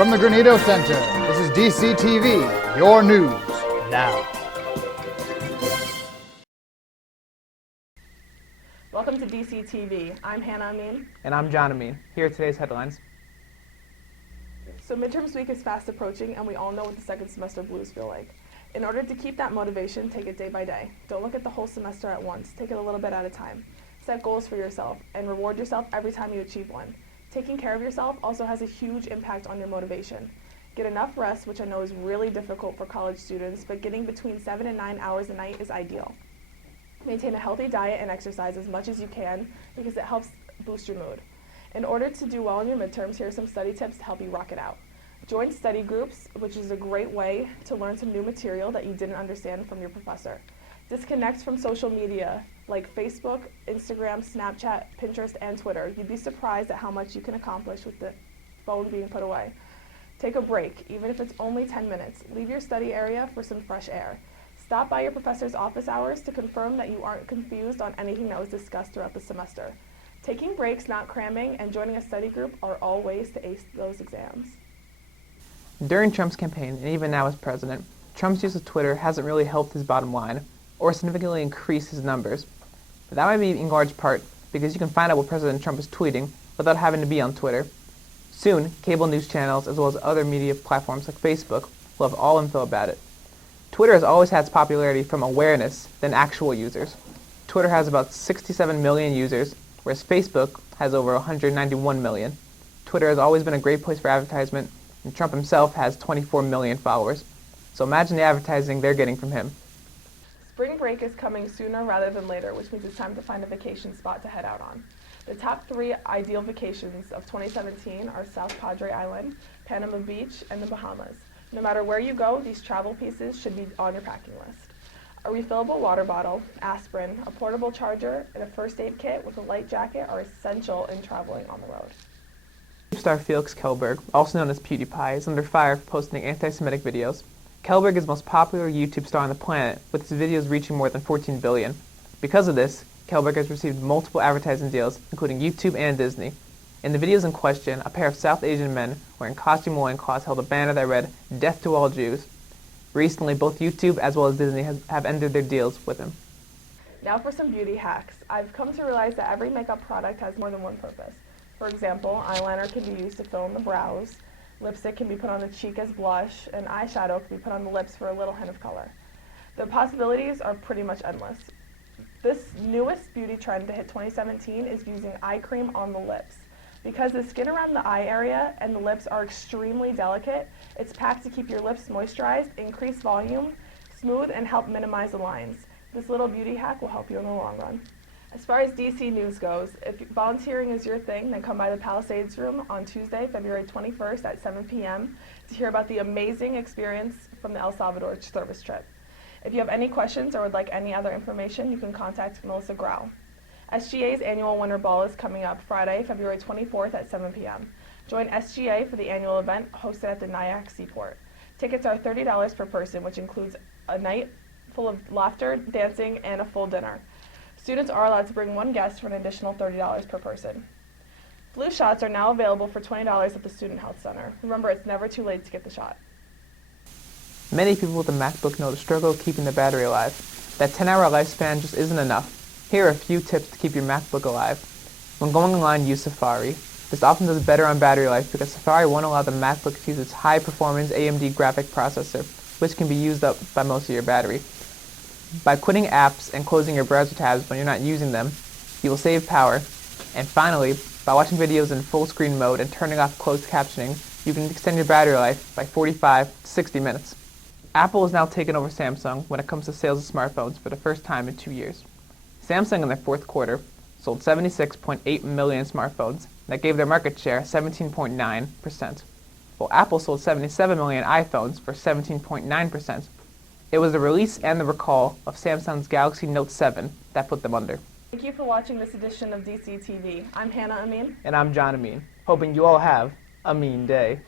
From the Granito Center, this is DC TV, your news now. Welcome to DC TV. I'm Hannah Amin. And I'm John Amin. Here are today's headlines. So midterms week is fast approaching, and we all know what the second semester blues feel like. In order to keep that motivation, take it day by day. Don't look at the whole semester at once. Take it a little bit at a time. Set goals for yourself and reward yourself every time you achieve one. Taking care of yourself also has a huge impact on your motivation. Get enough rest, which I know is really difficult for college students, but getting between 7 and 9 hours a night is ideal. Maintain a healthy diet and exercise as much as you can because it helps boost your mood. In order to do well in your midterms, here are some study tips to help you rock it out. Join study groups, which is a great way to learn some new material that you didn't understand from your professor. Disconnect from social media like Facebook, Instagram, Snapchat, Pinterest, and Twitter. You'd be surprised at how much you can accomplish with the phone being put away. Take a break, even if it's only 10 minutes. Leave your study area for some fresh air. Stop by your professor's office hours to confirm that you aren't confused on anything that was discussed throughout the semester. Taking breaks, not cramming, and joining a study group are all ways to ace those exams. During Trump's campaign, and even now as president, Trump's use of Twitter hasn't really helped his bottom line or significantly increased his numbers. But that might be in large part because you can find out what President Trump is tweeting without having to be on Twitter. Soon, cable news channels as well as other media platforms like Facebook will have all info about it. Twitter has always had its popularity from awareness than actual users. Twitter has about 67 million users, whereas Facebook has over 191 million. Twitter has always been a great place for advertisement, and Trump himself has 24 million followers. So imagine the advertising they're getting from him. Spring break is coming sooner rather than later, which means it's time to find a vacation spot to head out on. The top 3 ideal vacations of 2017 are South Padre Island, Panama Beach, and the Bahamas. No matter where you go, these travel pieces should be on your packing list. A refillable water bottle, aspirin, a portable charger, and a first aid kit with a light jacket are essential in traveling on the road. Star Felix Kjellberg, also known as PewDiePie, is under fire for posting anti-Semitic videos. Kjellberg is the most popular YouTube star on the planet, with his videos reaching more than 14 billion. Because of this, Kjellberg has received multiple advertising deals, including YouTube and Disney. In the videos in question, a pair of South Asian men wearing costume loincloths held a banner that read, "Death to all Jews." Recently, both YouTube as well as Disney have ended their deals with him. Now for some beauty hacks. I've come to realize that every makeup product has more than one purpose. For example, eyeliner can be used to fill in the brows, lipstick can be put on the cheek as blush, and eyeshadow can be put on the lips for a little hint of color. The possibilities are pretty much endless. This newest beauty trend to hit 2017 is using eye cream on the lips. Because the skin around the eye area and the lips are extremely delicate, it's packed to keep your lips moisturized, increase volume, smooth, and help minimize the lines. This little beauty hack will help you in the long run. As far as DC news goes, if volunteering is your thing, then come by the Palisades Room on Tuesday, February 21st at 7 p.m. to hear about the amazing experience from the El Salvador service trip. If you have any questions or would like any other information, you can contact Melissa Grau. SGA's annual Winter Ball is coming up Friday, February 24th at 7 p.m. Join SGA for the annual event hosted at the Nyack Seaport. Tickets are $30 per person, which includes a night full of laughter, dancing, and a full dinner. Students are allowed to bring one guest for an additional $30 per person. Flu shots are now available for $20 at the Student Health Center. Remember, it's never too late to get the shot. Many people with a MacBook know the struggle of keeping the battery alive. That 10-hour lifespan just isn't enough. Here are a few tips to keep your MacBook alive. When going online, use Safari. This often does better on battery life because Safari won't allow the MacBook to use its high-performance AMD graphic processor, which can be used up by most of your battery. By quitting apps and closing your browser tabs when you're not using them, you will save power. And finally, by watching videos in full screen mode and turning off closed captioning, you can extend your battery life by 45 to 60 minutes. Apple has now taken over Samsung when it comes to sales of smartphones for the first time in 2 years. Samsung in their fourth quarter sold 76.8 million smartphones that gave their market share 17.9%, while Apple sold 77 million iPhones for 17.9%. It was the release and the recall of Samsung's Galaxy Note 7 that put them under. Thank you for watching this edition of DC TV. I'm Hannah Amin. And I'm John Amin, hoping you all have a mean day.